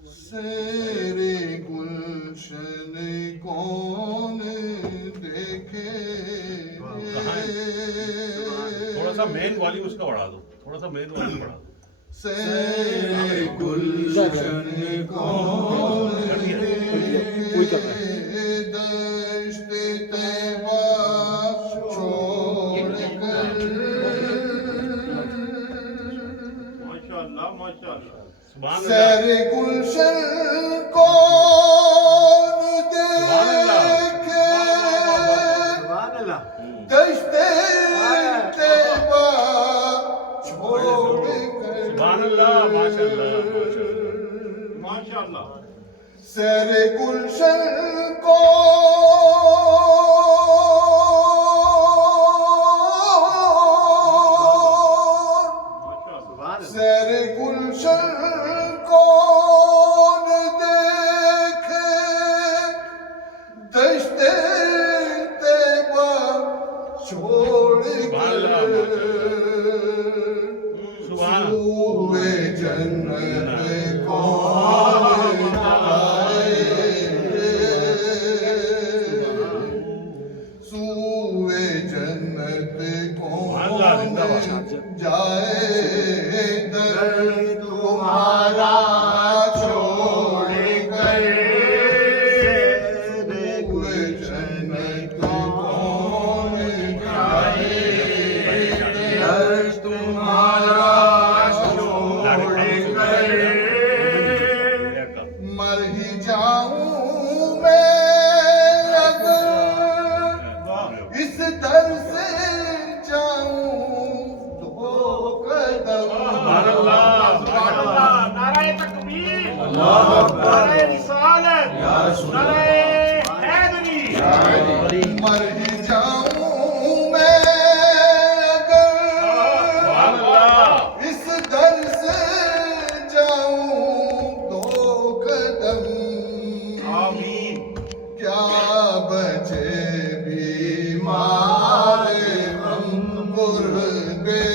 सेरे गुलशन कौन देखे। थोड़ा सा मेन वॉल्यूम उसका बढ़ा दो, थोड़ा सा मेन वॉल्यूम बढ़ा दो। सेरे गुलशन कौन देखे, दश्त तैबा छोड़ कर। माशाअल्लाह माशाअल्लाह। सेरे गुलशन कौन देखे, दश्ते तैबा छोड़ कर। माशाअल्लाह। सेरे गुलशन को सेरे गुलशन कौन देखे, दश्ते तैबा छोड़ कर। सूए जन्नत कौन जाए, सूए जन्नत कौन जाए, दर तुम्हारा छोड़ कर। सूए जन्नत कौन जाए, दर तुम्हारा छोड़ कर। मर ही जाऊं मैं अगर इस दर से जाऊं दो कदम। नाराए तकबीर, नाराए रिसालत, नाराए हैदरी। मर ही जाऊं मैं अगर इस दर से जाऊं दो कदम। आमीन। क्या बचे बीमार हम गुर्बे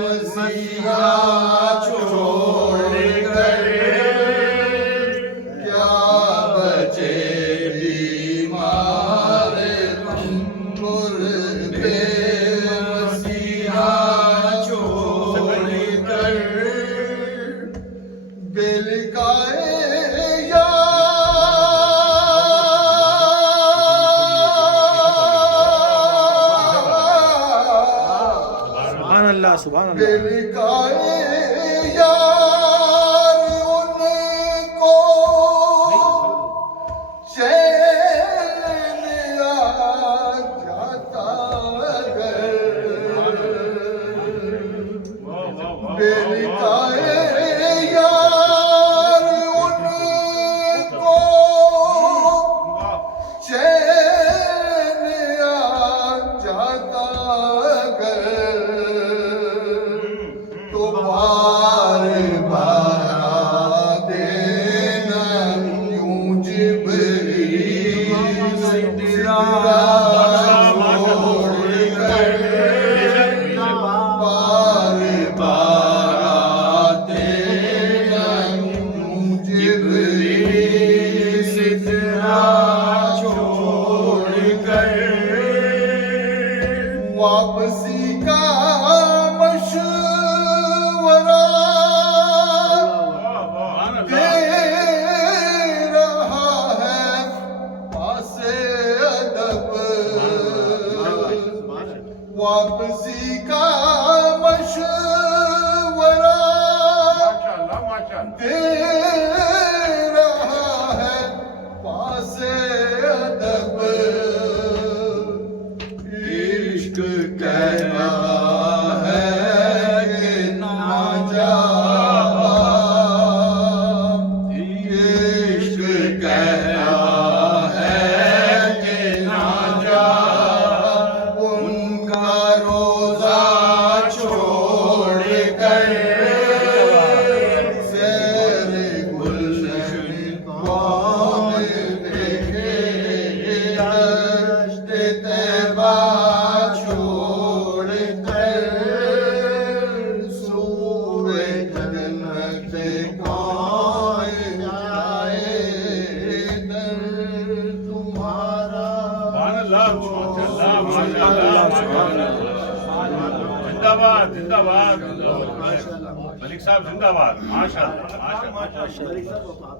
मसीहा छोड़ कर। क्या बचे बीमार हम गुर्बे मसीहा छोड़ कर। बेलकाए सुभान अल्लाह। बेलकाए यार उनको चैन आ जाता अगर। बेलकाए यार उनको चैन आ जाता अगर। तो बार बार देना यूं जिब्रील सिदरा छोड़ कर। बार बार देना यूं जिब्रील सिदरा छोड़ कर। वापसी का मशवरा दे रहा है पासे अदब। वापसी का मशवरा माशाअल्लाह माशाअल्लाह। दे रहा है पासे अदब। इश्क कहता है कि ना जा, इश्क कहता है कि ना जा, उनका रोजा छोड़ कर। सेरे गुलशन जिंदाबाद जिंदाबाद मलिक साहब जिंदाबाद माशाल्लाह माशाल्लाह